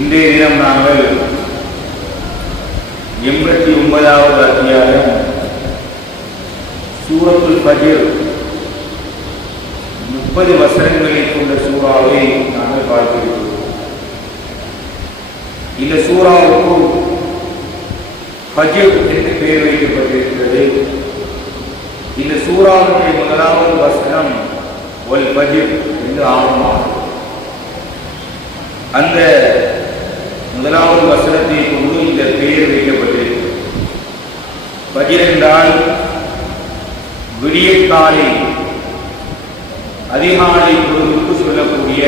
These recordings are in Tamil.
இன்றைய தினம் நாங்கள் 89வது அத்தியாயம் சூரத்துல் ஃபஜ்ர் 30 வசனங்களை கொண்ட சூறாவை நாங்கள் பார்க்கிறோம். இந்த சூறாவுக்கு ஃபஜ்ர் என்று பெயர் வைக்கப்பட்டிருக்கிறது. இந்த சூறாவுடைய முதலாவது வசனம் வல் ஃபஜ்ர் என்று ஆரம்பமாகும். அந்த முதலாவது வசனத்தை கொண்டு இந்த பெயர் வைக்கப்பட்டிருக்கிறது. ஃபஜ்ர் என்றால் விடியற்காலை, அதிகாலை பொழுதுக்கு சொல்லக்கூடிய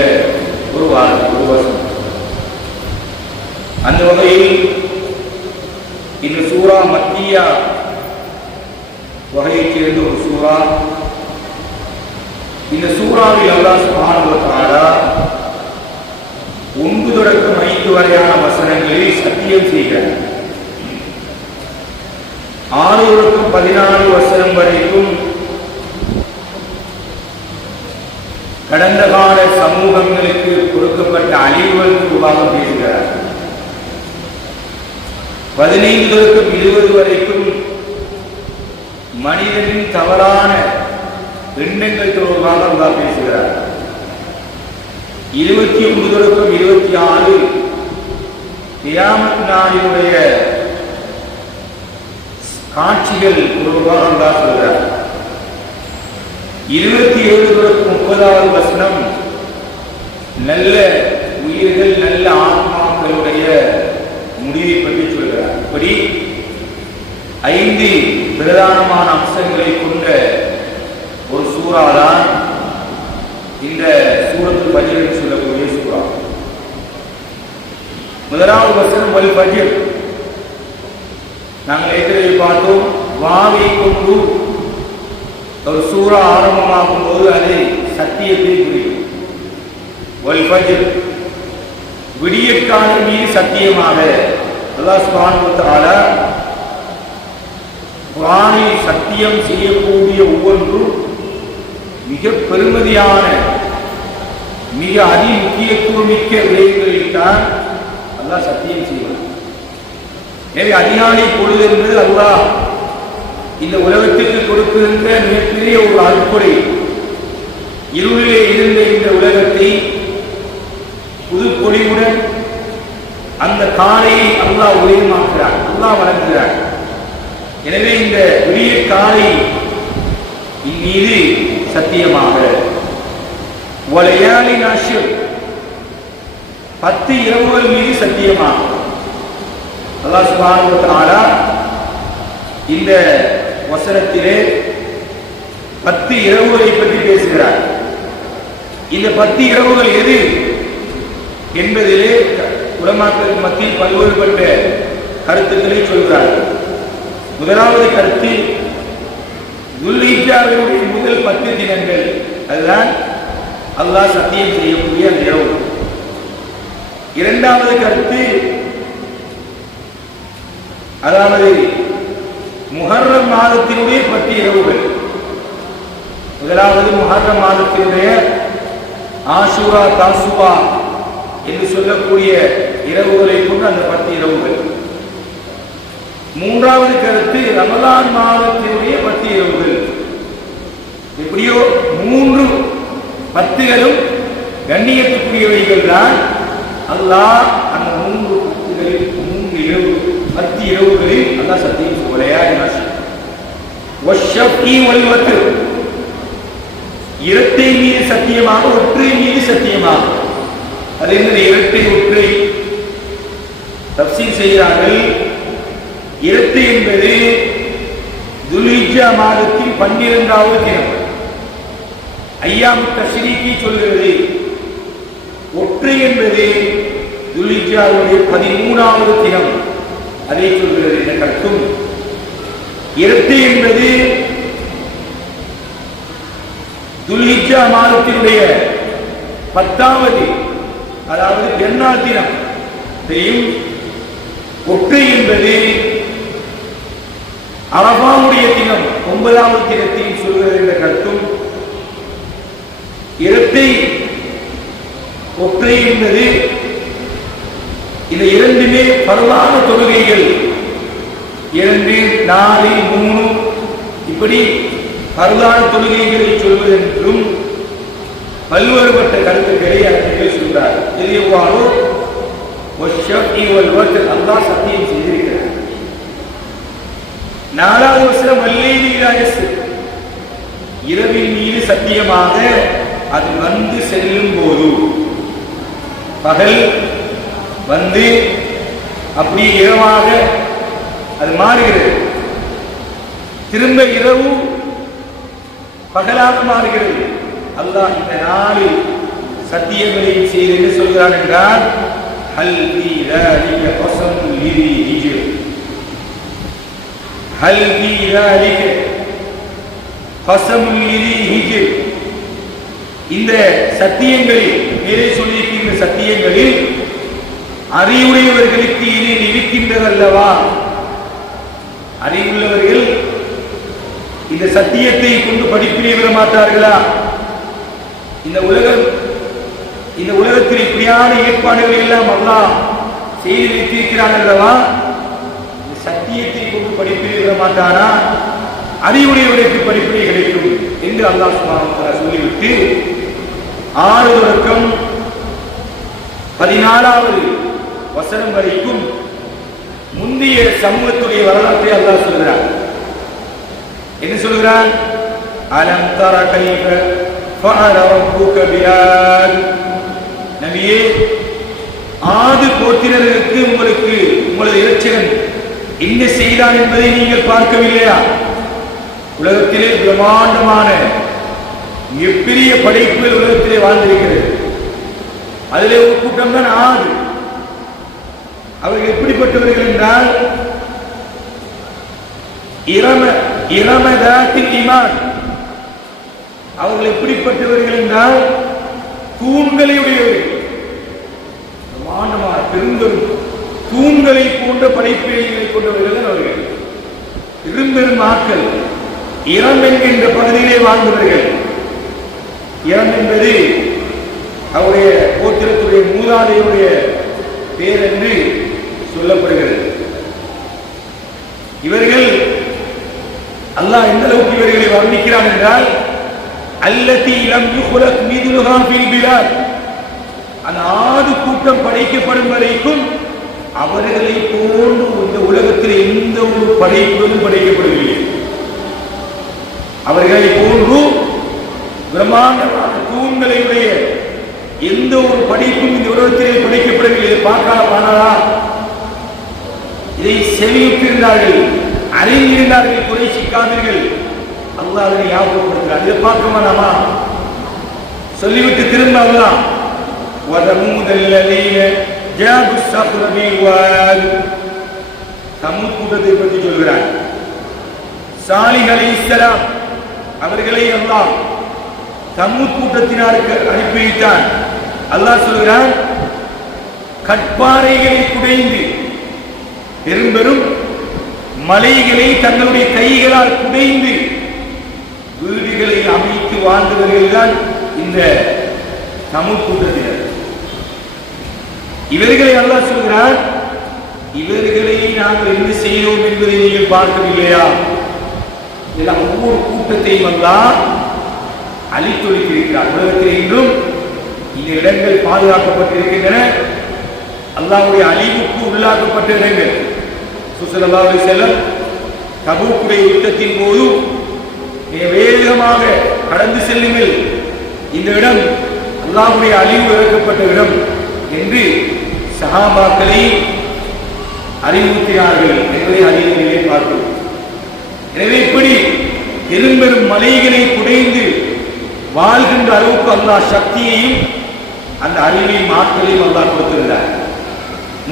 ஒரு வார்த்தை, ஒரு வசனம். அந்த வகையில் இந்த சூரா மக்கியா வகையைச் சேர்ந்த ஒரு சூரா. இந்த சூறாவில் அல்லாஹ் சுப்ஹானஹு வ தஆலா 1 தொடக்கம் 5 வரையான வசனங்களில் சத்தியம் செய்கிறார். 6 தொடக்கம் 14 வசனம் வரைக்கும் கடந்த கால சமூகங்களுக்கு கொடுக்கப்பட்ட அழிவுகளுக்கு உருவாக பேசுகிறார். 15 தொடக்கம் 20 வரைக்கும் மனிதனின் தவறான எண்ணங்கள் தொடர்பாக அல்லாஹ் பேசுகிறார். 21 தொடக்கம் 26 கியாமத் நாளினுடைய காட்சிகள் தொடர்பாக அல்லாஹ் சொல்கிறார். 27 தொடக்கம் 30வது வசனம் நல்ல உயிர்கள், நல்ல ஆன்மாக்களுடைய முடிவை பற்றி சொல்கிறார். இப்படி 5 பிரதானமான அம்சங்களை கொண்ட ஒரு சூறாதான் இந்த சூரத்துல் ஃபஜ்ர் என்று சொல்லக்கூடிய சூறா. முதலாவது வசனம் வல் ஃபஜ்ர். நாங்கள் ஏற்கனவே பார்த்தோம், வாவை கொண்டு ஒரு சூறா ஆரம்பமாகும் போது அதை சத்தியத்தை குறிக்கும். வல் ஃபஜ்ர் விடியற்காலை மீது சத்தியமாக அல்லாஹ் சுப்ஹானஹு வ தஆலா குர்ஆனில் சத்தியம் செய்யக்கூடிய ஒவ்வொன்றும் மிக பெருமதியான, மிக அதிமுக்கியத்துவமிக்க விடயங்களில் தான் அல்லாஹ் சத்தியம் செய்வார். எனவே அதிகாலை பொழுது என்பது அல்லாஹ் இந்த உலகத்திற்கு கொடுக்கின்ற மிகப்பெரிய ஒரு அற்புரை. இருளிலே இருந்த இந்த உலகத்தை புது பொலிவுடன் அந்த காலையை அல்லாஹ் உதயமாக்குகிறார், அல்லாஹ் வழங்குகிறார். எனவே இந்த விடிய காலை மீது சத்தியமாக வலையாளி நாஷிர் 10 இரவுகள் மீது சத்தியமாக அல்லாஹ் சுப்ஹானஹு வ தஆலா இந்த வசனத்திலே 10 இரவுகளை பற்றி பேசுகிறார். இந்த 10 இரவுகள் எது என்பதிலே உலமாக்களுக்கு மத்தியில் பல்வேறுபட்ட கருத்துக்களை சொல்கிறார்கள். முதலாவது கருத்து, துல்ஹிஜ்ஜாவினுடைய முதல் 10 தினங்கள், அதுதான் அல்லாஹ் சத்தியம் செய்யக்கூடிய அந்த இரவு. இரண்டாவது கருத்து, அதாவது முஹர்ரம் மாதத்தினுடைய 10 இரவுகள். முதலாவது முஹர்ரம் மாதத்தினுடைய ஆஷூரா, தாசுவா என்று சொல்லக்கூடிய இரவுகளை கொண்டு அந்த 10 இரவுகள். மூன்றாவது கருத்து, ரமலான் மாதத்தினுடைய 10 இரவுகள். எப்படியோ 3 10களும் கண்ணியத்துக்குரியவைகள் தான். அல்லாஹ் அந்த 3 இரவுகளில் அல்லாஹ் சத்தியம் சொல்கிறார். இரட்டை மீது சத்தியமாக, ஒற்றை மீது சத்தியமாக. அது என்ன இரட்டை, ஒற்றை? தஃப்சீர் செய்கிறார்கள். இரட்டை என்பது துல்ஹிஜ்ஜா மாதத்தின் 12வது தினம், ஐயாம் தஷ்ரீக்கை சொல்கிறது. ஒற்றை என்பது துல்ஹிஜ்ஜாவுடைய 13வது தினம், அதை சொல்கிறது. இந்த கருத்தும் இரட்டை என்பது துல்ஹிஜ்ஜா மாதத்தினுடைய 10வது, அதாவது பெருநாள் தினம் தெரியும். ஒற்றை என்பது அரபாவுடைய தினம் 9வது தினத்தில் சொல்கிறது என்ற கருத்தும். இரட்டை ஒற்றை என்பது இந்த இரண்டுமே பரவான தொழுகைகள். 2, 4, 3 இப்படி பரவான தொழுகைகளை சொல்வதென்றும் பல்வேறுபட்ட கருத்துக்களை அறிஞர்கள் சொல்றார். இது எவ்வாறு அல்லாஹ் சத்தியம் செய்திருக்கிறார். 4வது வசனம் வல்லைலி இதா யஸ்ர், இரவின் மீது சத்தியமாக அது வந்து செல்லும் போது. பகல் வந்து அப்படி இரவாக அது மாறுகிறது, திரும்ப இரவு பகலாக மாறுகிறது. அல்லாஹ் இந்த நாளில் சத்தியங்களையும் செய்து என்ன சொல்கிறான் என்றால், ஹல் ஃபீ ذلك قسم لذي حجر هل في ذلك قسم لذي حجر. இந்த சத்தியங்களில், மேலே சொல்லியிருக்கின்ற சத்தியங்களில் அறிவுடையவர்களுக்கு இதில் இருக்கின்றதல்லவா? அறிவுள்ளவர்கள் இந்த சத்தியத்தை கொண்டு படிப்பினை விட மாட்டார்களா? இந்த உலகத்தில் இப்படியான ஏற்பாடுகள் எல்லாம் அல்லாஹ் செய்து வைத்திருக்கிறான் அல்லவா? இந்த சத்தியத்தை கொண்டு படிப்பினை விட மாட்டானா? அறிவுடையவர்களுக்கு படிப்பினை கிடைக்கும் என்று அல்லாஹ் சுப்ஹானஹு வ தஆலா சொல்லிவிட்டு 6 தொடக்கம் 14வது வசனம் வரைக்கும் முந்தைய சமூகத்துடைய வரலாற்றை அல்லாஹ் சொல்கிறார். என்ன சொல்கிறான்? அலம் தர கைஃப ஃபஅல ரப்புக பிஆத். நபியே, ஆது கோத்திரர்களுக்கு உங்களது இரட்சகன் என்ன செய்தான் என்பதை நீங்கள் பார்க்கவில்லையா? உலகத்திலே பிரம்மாண்டமான மிகப்பெரிய படைப்புகள் உலகத்திலே வாழ்ந்திருக்கிறது. அதிலே ஒரு கூட்டம் தான் ஆது. அவர்கள் எப்படிப்பட்டவர்கள் என்றால், இரமதாத்தில் ஈமான். அவர்கள் எப்படிப்பட்டவர்கள் என்றால் தூண்களை உடையவர்கள், பிரம்மாண்டமான பெருந்தரும் தூண்களை போன்ற படைப்புகளை கொண்டவர்கள் அவர்கள். இரும்பெரும் ஆட்கள், இரம் என்கின்ற பகுதியிலே வாழ்ந்தவர்கள். இரம் என்பது அவருடைய கோத்திரத்துடைய மூதாதையுடைய பேர் என்று சொல்லப்படுகிறது. இவர்கள் அல்லாஹ் எந்த அளவுக்கு இவர்களை வர்ணிக்கிறான் என்றால், அல்லதி லம் யுக்லக் மித்லுஹா ஃபில் பிலாத். அந்த ஆது கூட்டம் படைக்கப்படும் வரைக்கும் அவர்களை போன்று இந்த உலகத்தில் எந்த ஒரு படைப்புகளும் படைக்கப்படவில்லை. அவர்களை போன்று பிரம்மாண்டமான தூண்களுடைய எந்த ஒரு படைப்பும் இந்த உலகத்திலே படைக்கப்படவில்லை. பார்க்காதா? இதை செவியுற்றிருந்தார்கள், அறிந்திருந்தார்கள் குறைஷி காபிர்கள். அல்லாஹ் அதனை ஞாபகப்படுத்துகிறார். இதை பார்க்கமானாமா? சொல்லிவிட்டு திரும்ப அல்லாஹ் வதமூதல்லதீன ஜாபு ஸஃப்ர பில்வாத், சமூத் கூட்டத்தை பற்றி சொல்கிறார். சாலிஹ் அலைஹிஸ்ஸலாம் அவர்களை அல்லாஹ் சமூத் கூட்டத்தினருக்கு அனுப்பி வைத்தான். அல்லாஹ் சொல்கிறான், கற்பாறைகளை குடைந்து பெரும் மலைகளை தங்களுடைய கைகளால் குடைந்து வீடுகளை அமைத்து வாழ்ந்தவர்கள் தான் இந்த சமூத் கூட்டத்தினர். இவர்களை அல்லாஹ் சொல்கிறார், இவர்களை நாங்கள் என்ன செய்தோம் என்பதை நீங்கள் பார்க்கவில்லையா? இதெல்லாம் ஒவ்வொரு கூட்டத்தையும் அல்லாஹ் அழித்தொழித்திருக்கிறார். உலகத்தில் இன்றும் இந்த இடங்கள் பாதுகாக்கப்பட்டிருக்கின்றன. அல்லாஹ்வுடைய அழிவுக்கு உள்ளாக்கப்பட்ட இடங்கள். ஸல்லல்லாஹு அலைஹி வஸல்லம் தபூக்குடைய யுத்தத்தின் போது வேகமாக கடந்து செல்லுங்கள், இந்த இடம் அல்லாஹ்வுடைய அழிவு இறக்கப்பட்ட இடம் என்று சஹாபாக்களை அறிவுறுத்தினார்கள் என்பதை அறிவிலே பார்க்கிறோம். எனவே இப்படி பெரும் மலைகளை குடைந்து வாழ்கின்ற அளவுக்கு அல்லாஹ் சக்தியையும் அந்த அறிவையும் ஆற்றலையும் அல்லாஹ் கொடுத்திருந்தார்.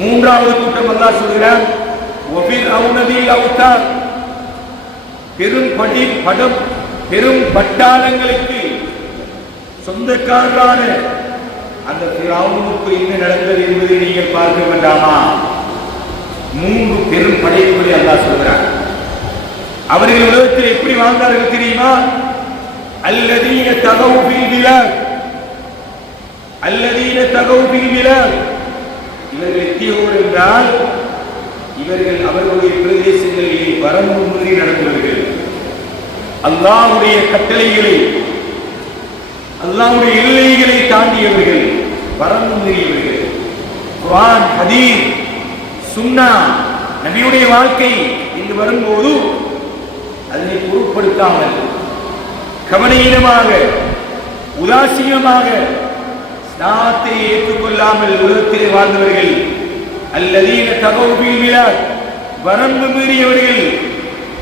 3வது கூட்டம் அல்லாஹ் சொல்கிறார், பெரும் பட்டாளங்களுக்கு சொந்தக்காரரான அந்த ஃபிரௌனுக்கு என்ன நடந்தது என்பதை நீங்கள் பார்க்க வேண்டாமா? 3 பெரும் படைப்புகளை அல்லாஹ் சொல்கிறார். அவர்கள் உலகத்தில் எப்படி வாழ்ந்தார்கள் தெரியுமா? அல்லதீன தகவு ஃபில் பிலாத், அல்லதீன தகவு ஃபில் பிலாத், இவர்கள் எத்தியோர் என்றால் இவர்கள் அவர்களுடைய பிரதேசங்களிலே வரம்பு மீறி நடந்தவர்கள். அல்லாஹ்வுடைய கட்டளைகளை, அல்லாஹ்வுடைய எல்லைகளை தாண்டியவர்கள், வரம்பு மீறியவர்கள். குர்ஆன், ஹதீஸ், சுன்னா, நபியுடைய வாழ்க்கை என்று வரும்போது அதனை பொருட்படுத்தாமல் கவனீனமாக உதாசீனமாக இஸ்லாத்தை ஏற்றுக்கொள்ளாமல் உலகத்திலே வாழ்ந்தவர்கள். அல்லதீன தகவு பில் பிலாத், வரம்பு மீறியவர்கள்.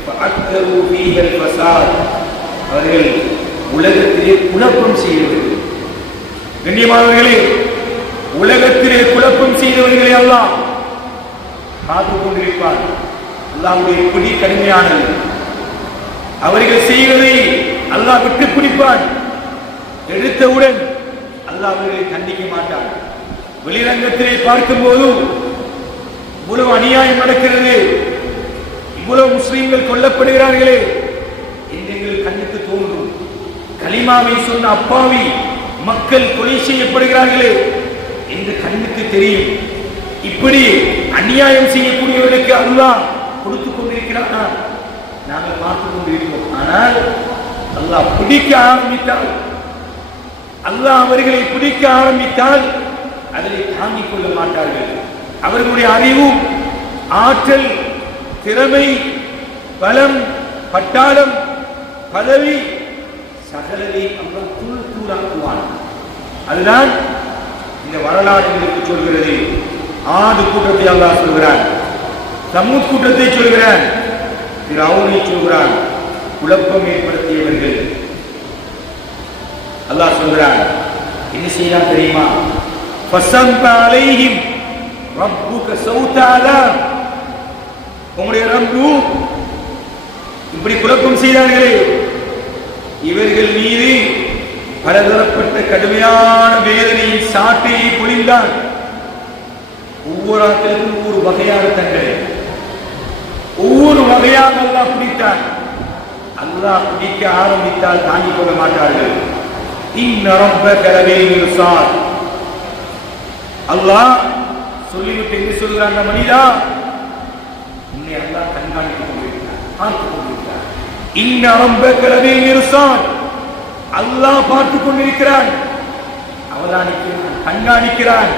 ஃபஅக்தரு ஃபீஹல் ஃபஸாத், அவர்கள் உலகத்திலே குழப்பம் செய்தவர்கள். கண்ணியமானவர்களே, உலகத்திலே குழப்பம் செய்தவர்களை அல்லாஹ் பார்த்துக் கொண்டிருப்பார். அல்லாஹ்வுடைய பிடி கடுமையானது. அவர்கள் செய்வதை அல்லாஹ் விட்டு பிடிப்பான். எடுத்தவுடன் அல்லாஹ் அவர்களை கண்டிக்க மாட்டான். வெளிரங்கத்திலே பார்க்கும் போது இவ்வளவு அநியாயம் நடக்கிறது, இவ்வளவு முஸ்லிம்கள் கொல்லப்படுகிறார்களே என்று எங்கள் கண்ணுக்கு தோன்றும். கலிமாவை சொன்ன அப்பாவி மக்கள் கொலை செய்யப்படுகிறார்களே என்று கண்ணுக்கு தெரியும். இப்படி அநியாயம் செய்யக்கூடியவர்களுக்கு அல்லாஹ் கொடுத்துக் கொண்டிருக்கிறானா? நாங்கள் பார்த்துக் கொண்டிருக்கிறோம். ஆனால் அல்லாஹ் பிடிக்க ஆரம்பித்தால், அல்லாஹ் அவர்களை பிடிக்க ஆரம்பித்தால் அதனை தாங்கிக் கொள்ள மாட்டார்கள். அவர்களுடைய அறிவு, ஆற்றல், திறமை, பலம், பட்டாளம், பதவி சகலதை அல்லாஹ் தூள் தூளாக்குவான். அதுதான் இந்த வரலாறுகளுக்கு சொல்கிறது. ஆது கூட்டத்தை அல்லாஹ் சொல்கிறான், சமூத் கூட்டத்தை சொல்கிறான், ஃபிரௌனை சொல்கிறான், குழப்பம் ஏற்படுத்தியவர்கள். அல்லாஹ் சொல்கிறான், என்ன செய்யலாம் தெரியுமா? ஃபஸம்ப அலைஹிம் ரப்புக ஸௌத அஸாப், உங்களுடைய ரப்பு இப்படி குழப்பம் செய்தார்களே இவர்கள் மீது பலதரப்பட்ட கடுமையான வேதனையின் சாட்டையை பொழிந்தான். ஒவ்வொரு ஆட்களுக்கும் ஒவ்வொரு வகையான தண்டனை, ஒவ்வொரு வகையாக அல்லாஹ் பிடித்தான். அல்லாஹ் பிடிக்க ஆரம்பித்தால் தாங்கிக் கொள்ள மாட்டார்கள். இன்ன ரப்பக லபில் மிர்சாத், அல்லாஹ் சொல்லிவிட்டு என்ன சொல்கிறான்? மனிதா, உன்னை அல்லாஹ் கண்காணித்துக் கொண்டிருக்கிறார், பார்த்துக் கொண்டிருக்கிறார். இன்ன ரப்பக லபில் மிர்சாத், அல்லாஹ் பார்த்துக் கொண்டிருக்கிறான், அவதானிக்கிறான், கண்காணிக்கிறான்,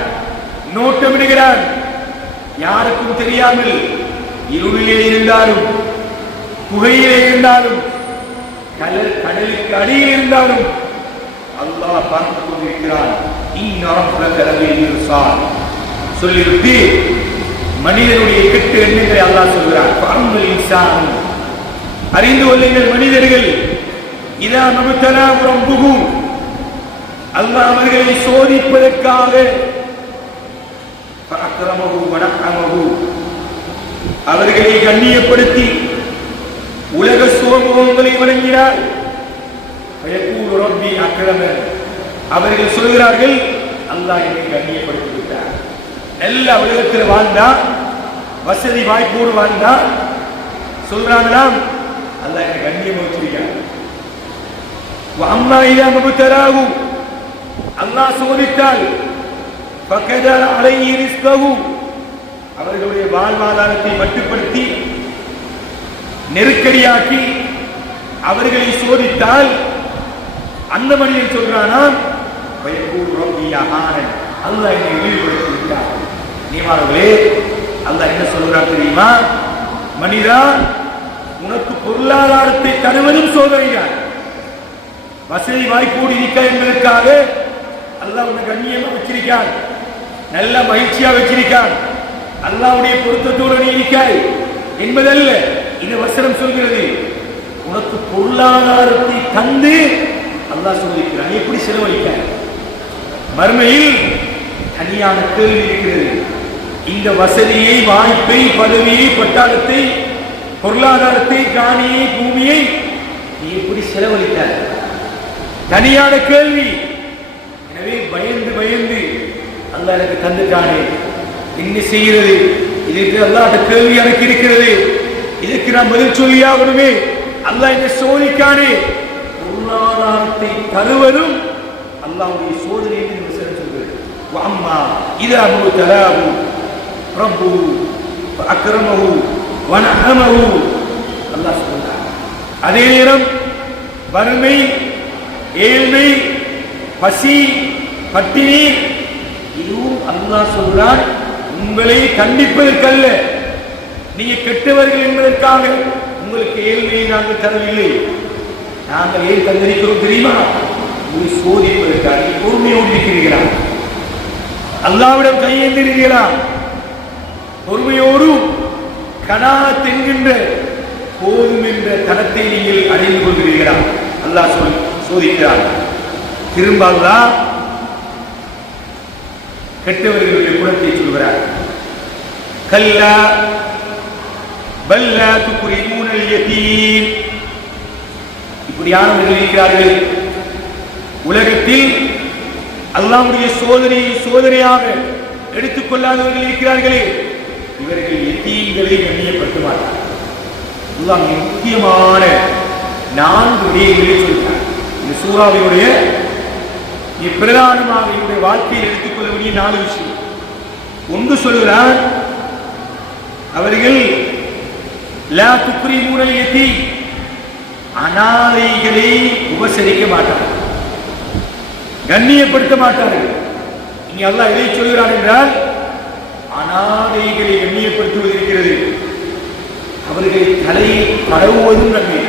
நோட்டமிடுகிறான். யாருக்கும் தெரியாமல் இருளிலே இருந்தாலும், புகையிலே இருந்தாலும், கடலுக்கு அடியில் இருந்தாலும் அல்லாஹ் பார்த்துக் கொண்டிருக்கிறான். சொல்லிவிட்டு மனிதனுடைய கெட்ட எண்ணங்களை அல்லாஹ் சொல்கிறான். அறிந்து கொள்ளுங்கள் மனிதர்கள், இதா நபுத்தலா ரப்புஹு, அல்லாஹ் அவர்களை சோதிப்பதற்காக ஃபஅக்ரமஹு வனஅமஹு, அவர்களை கண்ணியப்படுத்தி உலக சுகபோகங்களை வழங்கினார். ஃபயகூலு ரப்பி அக்ரமன், அவர்கள் சொல்கிறார்கள், அல்லாஹ் என்னை கண்ணியப்படுத்தி விட்டார். எல்லா உலகத்தில் வாழ்ந்தா, வசதி வாய்ப்போடு வாழ்ந்தா சொல்றாங்களாம், அல்லாஹ் என்னை கண்ணியம் வச்சிருக்கார். வஅம்மா இதா மப்தலாஹு, அல்லாஹ் சோதித்தால், ஃபகதர அலைஹி ரிஸ்கஹு, அவர்களுடைய வாழ்வாதாரத்தை மட்டுப்படுத்தி நெருக்கடியாக்கி அவர்களை சோதித்தால் அந்த மனிதன் சொல்றானாம், அல்லாஹ் என்னை இழிவுபடுத்தி விட்டார். நீமானவர்களே, அல்லாஹ் என்ன சொல்றார் தெரியுமா? மனிதா, உனக்கு பொருளாதாரத்தை தருவதும் சோதனைதான். வசதி வாய்ப்போடு இருக்க என்பதற்காக அல்லாஹ் உன்னை கண்ணியமா வச்சிருக்கான், நல்ல மகிழ்ச்சியா வச்சிருக்கான். அல்லாஹ்வுடைய பொருத்தத்தோடு நீ இருக்காய் என்பதல்ல இந்த வசனம் சொல்கிறது. உனக்கு பொருளாதாரத்தை தந்து அல்லாஹ் சொல்லியிருக்கிறான், எப்படி செலவழிக்க. மறுமையில் தனியான கேள்வி இருக்கிறது. இந்த வசதியை, வாய்ப்பை, பதவியை, பட்டாளத்தை, பொருளாதாரத்தை, காணியை, பூமியை நீ எப்படி செலவழித்த? தனியான கேள்வி. எனவே பயந்து பயந்து அல்லாஹ் எனக்கு தந்துட்டானே, என்ன செய்கிறது? இதுக்கு அல்லாஹ்ட்ட கேள்வி எனக்கு இருக்கிறது, இதுக்கு நான் பதில் சொல்லியாகணுமே, அல்லாஹ் என்னை சோதிக்கானே. பொருளாதாரத்தை தருவதும் அல்லாஹ்வுடைய சோதனை என்று சொல்கிறது. وأما إذا ما ابتلاه ربه فأكرمه ونعمه அல்லாஹ் சொல்றார். அதே நேரம் வறுமை, ஏழ்மை, பசி, பட்டினி இதுவும் அல்லாஹ் சொல்றான் உங்களை கண்டிப்பதற்கல்ல, நீங்க கெட்டவர்கள் என்பதற்காக உங்களுக்கு ஏழ்மையை நாங்கள் தரவில்லை. நாங்கள் ஏன் தந்திருக்கிறோம் தெரியுமா? உங்களை சோதிப்பதற்காக. நீ பொறுமையோடு இருக்கிறீர்களா? அல்லாஹ்விடம் கையேந்திருக்கிறீர்களா? பொறுமையோடு கனாத் என்கின்ற போதும் என்ற தரத்தை நீங்கள் அடைந்து கொள்கிறீர்களா? அல்லாஹ் சோதிக்கிறார். திரும்ப அல்லாஹ் கெட்டவர்களுடைய குணத்தை சொல்கிறார். கல்லா பல் லா துக்ரிமூனல் யதீம். இப்படியானவர்கள் இருக்கிறார்கள். உலகத்தில் அல்லாஹ்வுடைய சோதனையை சோதனையாக எடுத்துக்கொள்ளாதவர்கள் இருக்கிறார்களே, இவர்கள் யதீம்களை கண்ணியப்படுத்த மாட்டார்கள். அல்லாஹ் முக்கியமான 4 விடயங்களை சொல்கிறார். இந்த சூறாவினுடைய பிரதானமாக என்னுடைய வாழ்க்கையில் எடுத்துக்கொள்ள வேண்டிய 4 விஷயம். ஒன்று சொல்கிறார், அவர்கள் லா துக்ரிமூனல் யதீம், அனாதைகளை உபசரிக்க மாட்டார்கள், கண்ணியப்படுத்த மாட்டார்கள். இங்க அல்லாஹ் எதை சொல்கிறார் என்றால், அனாதைகளை கண்ணியப்படுத்துவது இருக்கிறது, அவர்களை தலையை பரவுவதும் நன்மை.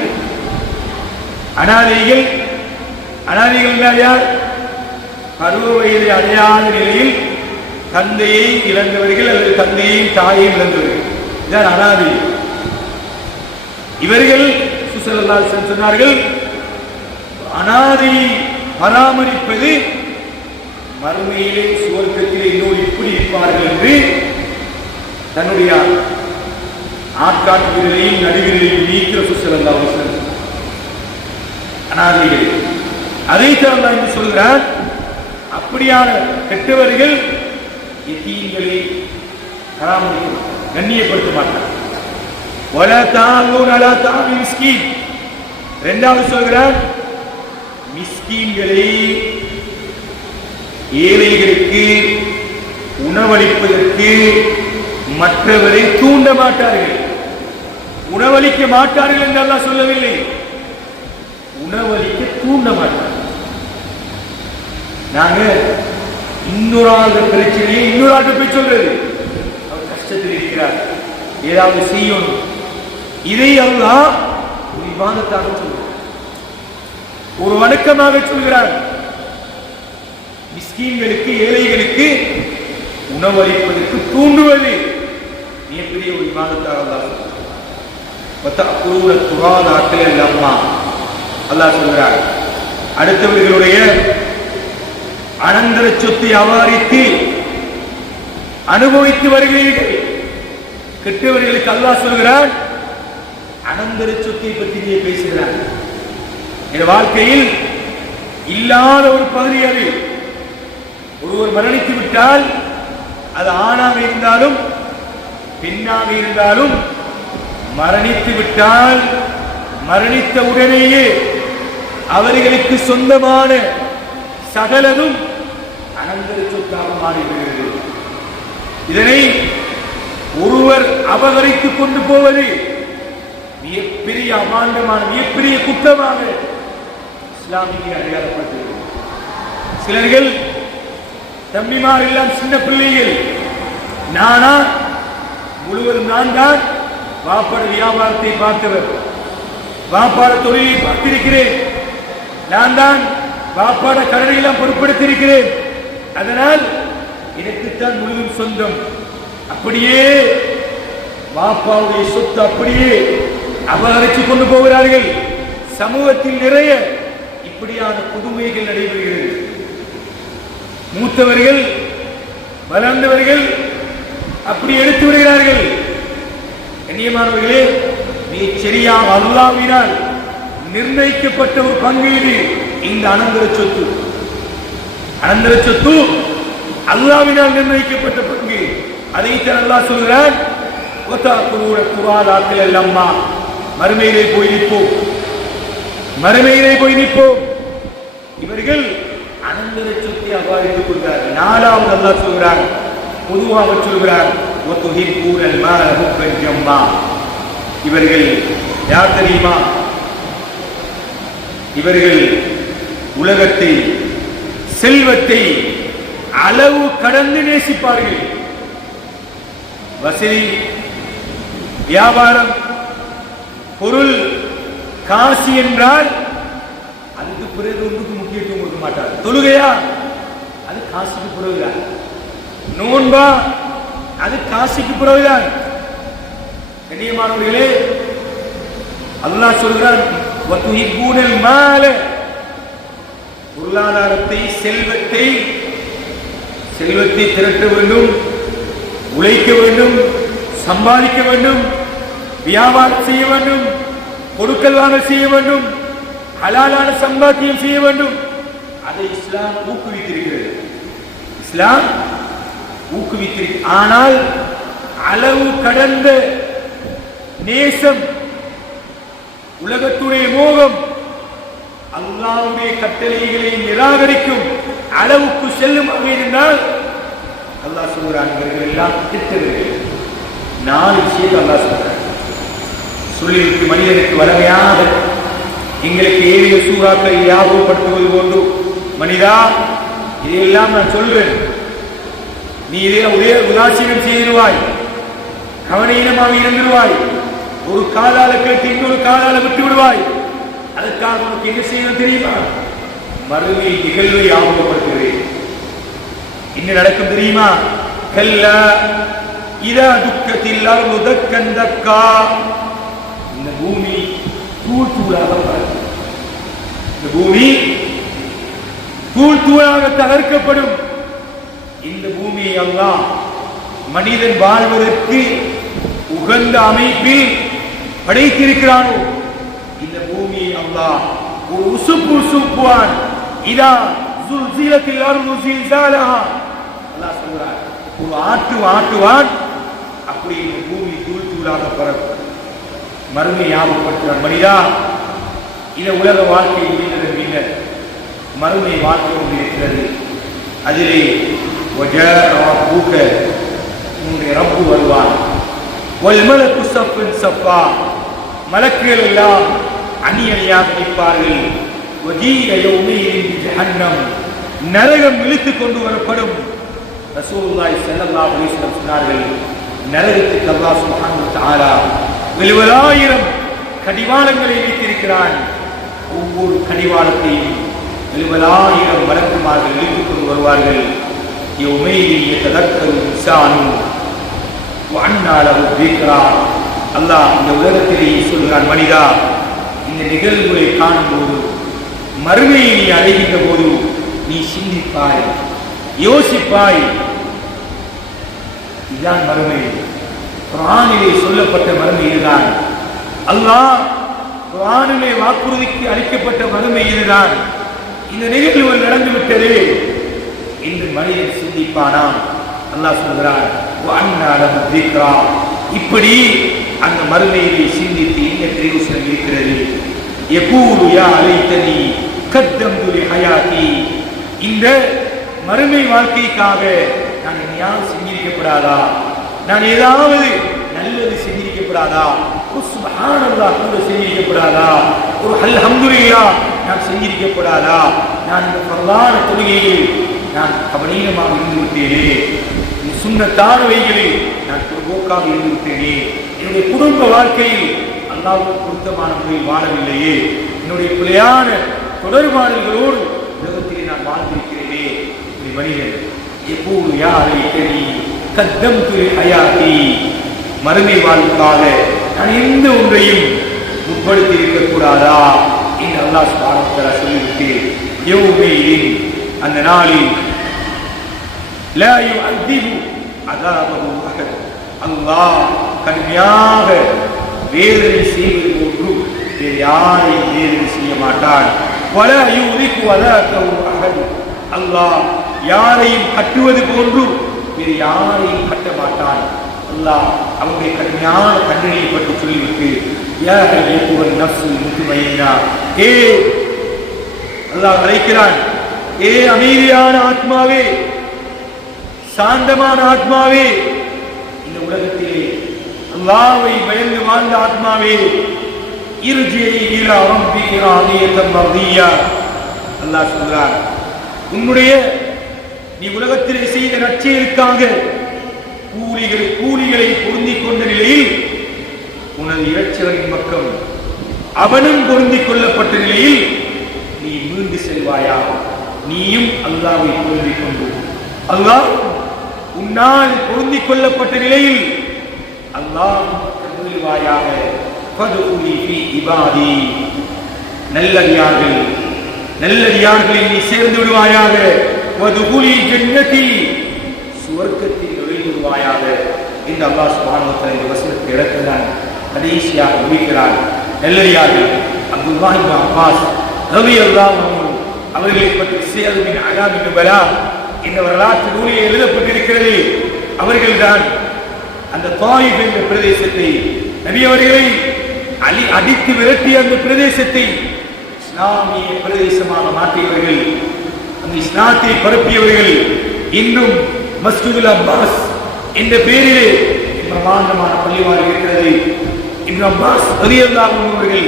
அனாதைகள் யார்? பருவ வயதை அடையாத நிலையில் தந்தையை இழந்தவர்கள் அல்லது தந்தையையும் தாயையும் இழந்தவர்கள், இதான் அனாதை. இவர்கள் ஸல்லல்லாஹு அலைஹி வஸல்லம் சொன்னார்கள், அனாதையை பராமரிப்பது மறுமையிலே சுவர்க்கத்திலே இன்னொரு இப்படி இருப்பார்கள் என்று தன்னுடைய ஆட்காட்டு விரலையும் நடுவிரலையும் நீக்கிற ஸல்லல்லாஹு அலைஹி வஸல்லம் அனாதைகள். அதைத்தான் அல்லாஹ் என்று சொல்கிறார். அப்படியான கெட்டவர்கள் யதீம்களை பராமரிக்க கண்ணியப்படுத்த மாட்டார். வலா தஆலூன அலா தஆமில் மிஸ்கீன். இரண்டாவது சொல்கிறார், மிஸ்கீன்களை ஏழைகளுக்கு உணவளிப்பதற்கு மற்றவரை தூண்ட மாட்டார்கள். உணவளிக்க மாட்டார்கள் என்று அல்லாஹ் சொல்லவில்லை, உணவளிக்க தூண்ட மாட்டார்கள். நாங்க இன்னொரு ஆள் பிரச்சனையை இன்னொரு ஆள்கிட்ட போய் சொல்றது, அவர் கஷ்டத்தில் இருக்கிறார், ஏதாவது செய்யணும், இதை அல்லாஹ் ஒரு இபாதத்தாக சொல்கிறார், ஒரு வணக்கமாக சொல்கிறார். மிஸ்கீன்களுக்கு ஏழைகளுக்கு உணவளிப்பதற்கு தூண்டுவது மிகப்பெரிய ஒரு இபாதத்தாக அல்லாஹ் அல்லாஹ் சொல்கிறார். அடுத்தவர்களுடைய அனந்தர சொத்தை அவாரித்து அனுபவித்து வருகிறீர்கள். கெட்டவர்களுக்கு அல்லாஹ் சொல்கிறார், அனந்தர சொத்தை பற்றி நீ பேசுகிறார். என் வாழ்க்கையில் இல்லாத ஒரு பகுதி அது. ஒருவர் மரணித்து விட்டால், அது ஆணாக இருந்தாலும் பெண்ணாக இருந்தாலும், மரணித்து விட்டால் மரணித்த உடனேயே அவர்களுக்கு சொந்தமான சகலதும் அனந்தர சொத்தாக மாறிவிடுகிறது. இதனை ஒருவர் அபகரித்துக் கொண்டு போவது மிகப்பெரிய அமாண்டமான மிகப்பெரிய குற்றமாக இஸ்லாமிய அடையாளப்பட்டது. சிலர்கள் தம்பிமார் எல்லாம் சின்ன பிள்ளைகள், நானா முழுவதும் நான் தான் வாப்பாட வியாபாரத்தை பார்த்தவர், வாப்பாட தொழிலை பார்த்திருக்கிறேன், நான் தான் வாப்பாட கடனை எல்லாம் பொறுப்படுத்தியிருக்கிறேன், அதனால் எனக்குத்தான் முழுவதும் சொந்தம். அப்படியே வாப்பாவுடைய சொத்து அப்படியே அபகரித்துக் கொண்டு போகிறார்கள். சமூகத்தில் நிறைய இப்படியான புதுமைகள் நடைபெறுகிறது. மூத்தவர்கள் வளர்ந்தவர்கள் அப்படி எடுத்து விடுகிறார்கள். கண்ணியமானவர்களே, மிகச்சரியாக அல்லாஹ்வினால் நிர்ணயிக்கப்பட்ட ஒரு பங்கு இது. இந்த அனந்தர சொத்து, அனந்தர சொத்து அல்லாஹ்வினால் நிர்ணயிக்கப்பட்ட பங்கு. அதைத்தான் அல்லாஹ் சொல்கிறான், மறுமையிலே போய் நிற்போம், மறுமையிலே போய் நிற்போம். இவர்கள் அனந்தர சொத்தை சம்பாதித்துக் கொள்கிறார். நாலாவது அல்லாஹ் சொல்கிறார், பொதுவாக சொல்கிறார், வதுஹிப்பூனல் மால ஹுப்பன் ஜம்மா. இவர்கள் யார் தெரியுமா? இவர்கள் உலகத்தை, செல்வத்தை அளவு கடந்து நேசிப்பார்கள். வசதி, வியாபாரம், பொருள், காசு என்றால் அதுக்கு பிறகு ஒன்றுக்கு முக்கியத்துவம் கொடுக்க மாட்டார். தொழுகையா, அது காசுக்கு பிறகுதான். நோன்பா, அது காசுக்கு பிறகுதான். கண்ணியமானவர்களே, அல்லாஹ் சொல்கிறான், வதுஹிப்பூனல் மால, பொருளாதாரத்தை, செல்வத்தை திரட்ட வேண்டும், உழைக்க வேண்டும், சம்பாதிக்க வேண்டும், வியாபாரம் செய்ய வேண்டும், கொடுக்கல் வாங்கல் செய்ய வேண்டும், ஹலாலான சம்பாத்தியம் செய்ய வேண்டும். அதை இஸ்லாம் ஊக்குவித்திருக்கிறது. இஸ்லாம் ஊக்குவித்திருக்கிறது. ஆனால் அளவு கடந்த நேசம், உலகத்துடைய மோகம், அல்லாஹ்வுடைய கட்டளைகளை நிராகரிக்கும் அளவுக்கு செல்லும் இருந்தால் அல்லாஹ் சொல்கிறான், இவர்கள் எல்லாம் திட்டவர்கள். 4 விஷயத்தை அல்லாஹ் சொல்றான். சொல்லிவிட்டு மனிதனுக்கு வலிமையாக எங்களுக்கு ஏறிய சூறாக்களை ஞாபகப்படுத்துவது போன்று, மனிதா இதையெல்லாம் நான் சொல்றேன், நீ இதே உதாசீனம் செய்திருவாய், கவனீனமாக இருந்துருவாய், ஒரு காலால கேட்டு இன்னொரு காலால விட்டு விடுவாய். அதற்காக உனக்கு என்ன செய்யணும் தெரியுமா? மறுமை நிகழ்வை ஞாபகப்படுத்துகிறேன். என்ன நடக்கும் தெரியுமா? கல்லா இதா துக்கத்தில் அர்து தக்கன் தக்கா. இந்த பூமி தூள் தூளாக மாறும். இந்த பூமி தூள் தூளாக தகர்க்கப்படும். இந்த பூமியை அல்லாஹ் மனிதன் வாழ்வதற்கு உகந்த அமைப்பில் படைத்திருக்கிறானோ, இந்த பூமியை அல்லாஹ் ஒரு உசுப்புவான். இதா சுல்சிலத்தில் அர்து சில்சாலஹா. அல்லாஹ் சொல்றார், ஒரு ஆட்டுவான், அப்படி இந்த பூமி தூள் தூளாக பறக்கும். மறுமை ஞாபகப்படுத்துகிறார், மனிதா இந்த உலக வாழ்க்கை முடிந்தது பின்னர் மறுமை வாழ்க்கை ஒன்று இருக்கிறது. அதிலே உன்னுடைய ரப்பு வருவான். மலக்குகள் எல்லாம் அணி அணியாக நிற்பார்கள். நரகம் இழுத்துக் கொண்டு வரப்படும். ரசூலுல்லாஹி ஸல்லல்லாஹு அலைஹி வஸல்லம் சொன்னார்கள், நரகத்துக்கு அல்லாஹ் சுப்ஹானஹு வ தஆலா 70,000 கடிவாளங்களை வைத்திருக்கிறான். ஒவ்வொரு கடிவாளத்தையும் 70,000 மலக்குமார்கள் இழுத்துக் கொண்டு வருவார்கள். அல்லாஹ் இந்த உலகத்திலேயே சொல்கிறான், மனிதா இந்த நிகழ்வுகளை காணும் போது, மறுமையை நீ அடைகின்ற போது நீ சிந்திப்பாய், யோசிப்பாய். இதுதான் மறுமை. குர்ஆனிலே சொல்லப்பட்ட மறுமை இதுதான். அல்லாஹ் குர்ஆனிலே வாக்குறுதிக்கு அளிக்கப்பட்ட மறுமை இதுதான். இந்த நிகழ்வு நடந்துவிட்டது என்று மனிதன் சிந்திப்பானாம். அல்லாஹ் சொல்கிறார், இப்படி அந்த மறுமையை சிந்தித்து என்ன பிரயோசனம் இருக்கிறது? இந்த மறுமை வாழ்க்கைக்காக நான் எதையாவது செஞ்சிருக்கப்படாதா? நான் ஏதாவது நல்லது செஞ்சிருக்கப்படாதா? ஒரு சுப்ஹானல்லாஹ் கூட செஞ்சிருக்கப்படாதா? ஒரு அல்ஹம்துலில்லாஹ் நான் செஞ்சிருக்கப்படாதா? நான் இந்த ஃபர்லான தொழுகையில் நான் கவனீனமாக இருந்து விட்டேனே, சுன்னத்தானவைகளில் நான் பொறுப்போக்காக இருந்து விட்டேனே, என்னுடைய குடும்ப வாழ்க்கையில் அல்லாஹ்வுக்கு பொருத்தமான முறையில் வாழவில்லையே, என்னுடைய பிழையான தொடர்பாடல்களோடு உலகத்திலே நான் வாழ்ந்திருக்கிறேனே. மனிதன் எப்போது யாரை தெரி கத்தம் துறை அயாத்தி, மறுமை வாழ்க்காக நான் எந்த ஒன்றையும் முற்படுத்தி இருக்கக்கூடாதா என்று அல்லாஹ் சுப்ஹானஹு வ தஆலா சொல்லிவிட்டு, யௌமையின் அந்த நாளில் லா யுஅதிபு அஸாபஹு அஹத், அல்லாஹ் கடுமையாக வேதனை செய்வது போன்று வேறு யாரையும் வேதனை செய்ய மாட்டான். வலா யுரிகு அஸாபஹு அஹத், அல்லாஹ் யாரையும் கட்டுவது போன்று வேறு யாரையும் கட்ட மாட்டான். அல்லாஹ் அவருடைய கடுமையான தண்டனையை பற்றி சொல்லிவிட்டு, யா அய்யுஹன் நஃப்ஸுல் முத்மயின்னா, அல்லாஹ் அழைக்கிறான், ஏ அமைதியான ஆத்மாவே, சாந்தமான ஆத்மாவே, இந்த உலகத்திலே அல்லாஹ்வை பயந்து வாழ்ந்த ஆத்மாவே, இர்ஜி இலா ரப்பிக ராதியத்தன் மர்தியா. அல்லாஹ் சொல்றார், உன்னுடைய நீ உலகத்திலே செய்த நற்செயலுக்காக கூலிகளை பொருந்திக் கொண்ட நிலையில் உனது இரட்சகரின் பக்கம் அவனும் பொருந்திக் கொள்ளப்பட்ட நிலையில் நீ மீண்டு செல்வாயா? நீயும் அல்லாஹ்வை பொருந்திக் கொண்டு அல்லாஹ் உன்னால் பொருந்திக் கொள்ளப்பட்ட நிலையில் அல்லாஹ் செல்வாயாக. நல்லடியார்களில் நீ சேர்ந்து விடுவாயாக. சுவர்க்கத்தில் நுழைந்து விடுவாயாக இந்த அல்லாஹ் சுப்ஹானஹு வ தஆலா இந்த வசனத்தை இறக்கிறான். கடைசியாக முடிக்கிறான். நல்லடியார்கள் அப்துல்லாஹ் இப்னு அப்பாஸ் ரலியல்லாஹு அன்ஹு அவர்களை பற்றி சியருமின் அலாமின் நுபலா இந்த வரலாற்று நூலில் எழுதப்பட்டிருக்கிறது. அவர்கள்தான் அந்த தாயிப் என்ற பிரதேசத்தை, நபி அவர்களை அடித்து விரட்டிய அந்த பிரதேசத்தை இஸ்லாமிய பிரதேசமாக மாற்றியவர்கள், அந்த இஸ்லாத்தை பரப்பியவர்கள். இன்னும் மஸ்ஜிதுல் அப்பாஸ் என்ற பெயரிலே பிரமாண்டமான பள்ளிவாசல் இருக்கிறது. இப்னு அப்பாஸ் ரலியல்லாஹு அன்ஹு அவர்கள்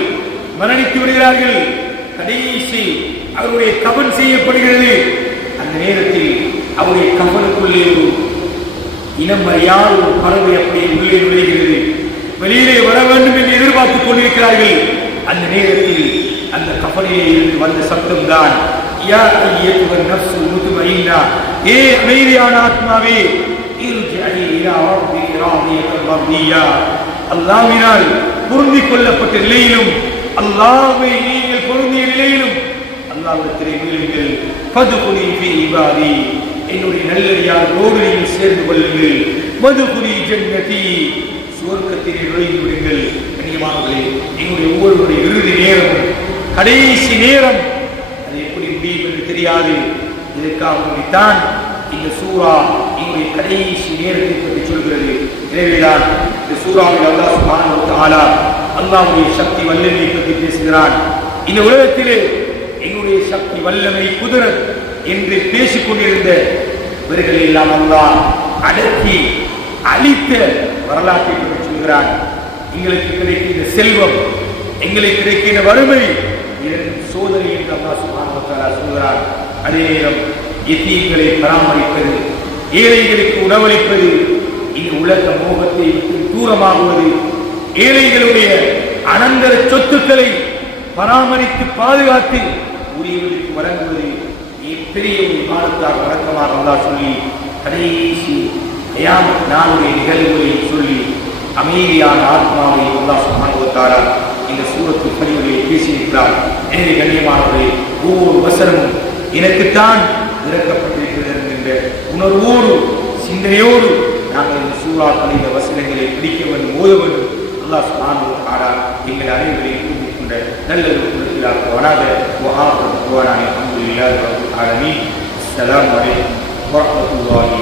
மரணித்து விடுகிறார்கள். கடைசி அவருடைய கஃன் செய்யப்படுகிறது. அந்த நேரத்தில் அவருடைய கஃனுக்குள்ளே ஒரு இனம் அறியாத ஒரு பறவை அப்படியே உள்ளே நுழைகிறது. வெளியிலே வர வேண்டும் என்று எதிர்பார்த்துக் கொண்டிருக்கிறார்கள். அந்த நேரத்தில் அந்த கஃனிலே இருந்து வந்த சப்தம் தான், யா அய்யுஹன் நஃப்ஸுல் முத்மஇன்னா, ஏ அமைதியான ஆத்மாவே, இர்ஜிஇ இலா ரப்பிக ராதியத்தன் மர்தியா. அல்லாஹ்வினால் பொருந்திக் கொள்ளப்பட்ட நிலையிலும் அல்லாஹ்வை நீங்கள் பொருந்திய நிலையிலும் அல்லாஹ்விடத்திலே மீளுங்கள். ஃபதுகுலி ஃபீ இபாதி, என்னுடைய நல்லடியார்களோடு நீங்கள் சேர்ந்து கொள்ளுங்கள். மதுகுலி ஜன்னதி, சுவர்க்கத்தில் நுழைந்து விடுங்கள். கண்ணியமானவர்களே, எங்களுடைய ஒவ்வொருவருடைய இறுதி நேரம், கடைசி நேரம், அது எப்படி முடியும் என்று தெரியாது. இதற்காகத்தான் இந்த சூரா எங்களுடைய கடைசி நேரத்தை பற்றி சொல்கிறது. எனவேதான் இந்த சூராவில் அல்லாஹ் சுப்ஹானஹு வ தஆலா அல்லாஹ்வுடைய சக்தி வல்லமை பற்றி பேசுகிறான். இந்த உலகத்திலே எங்களுடைய சக்தி வல்லமை குதிரத் என்று பேசிக் கொண்டிருந்த இவர்கள் எல்லாம் அல்லாஹ் அடக்கி அழித்த வரலாற்றை பற்றி சொல்கிறான். எங்களுக்கு கிடைக்கின்ற செல்வம், எங்களுக்கு கிடைக்கின்ற வறுமை இரண்டும் சோதனை என்று அல்லாஹ் சுப்ஹானஹு வ தஆலா சொல்கிறான். அதே நேரம் யதீம்களை பராமரிப்பது, ஏழைகளுக்கு உணவளிப்பது, இந்த உலக மோகத்தை விட்டு தூரமாகுவது, ஏழைகளுடைய அனந்தர சொத்துக்களை பராமரித்து பாதுகாத்து உரியவர்களுக்கு வழங்குவது பெரிய ஒரு காலத்தாக வழக்கமாக அல்லாஹ் சொல்லி கடைசி கியாமத் நாளுடைய நிகழ்வுகளை சொல்லி அமைதியான ஆத்மாவை அல்லாஹ் சுப்ஹானஹு வ தஆலா இந்த சூரத்துல் ஃபஜ்ரிலே பேசியிருக்கிறார். எனவே கண்ணியமானவர்களே, ஒவ்வொரு வசனமும் எனக்குத்தான் இறக்கப்பட்டிருக்கிறது என்கின்ற உணர்வோடு சிந்தனையோடு நாங்கள் இந்த சூறாக்கள் இந்த வசனங்களை பிடிக்க வேண்டும், ஓத வேண்டும். அல்லாஹ் சுப்ஹானஹு வ தஆலா எங்கள் அனைவரையும் புரிந்துகொண்ட நல்லது கொடுக்கிறார்களாக. அல்ஹம்துலில்லாஹி ரப்பில் ஆலமீன். அஸ்ஸலாமு அலைக்கும் வரஹ்மத்துல்லாஹி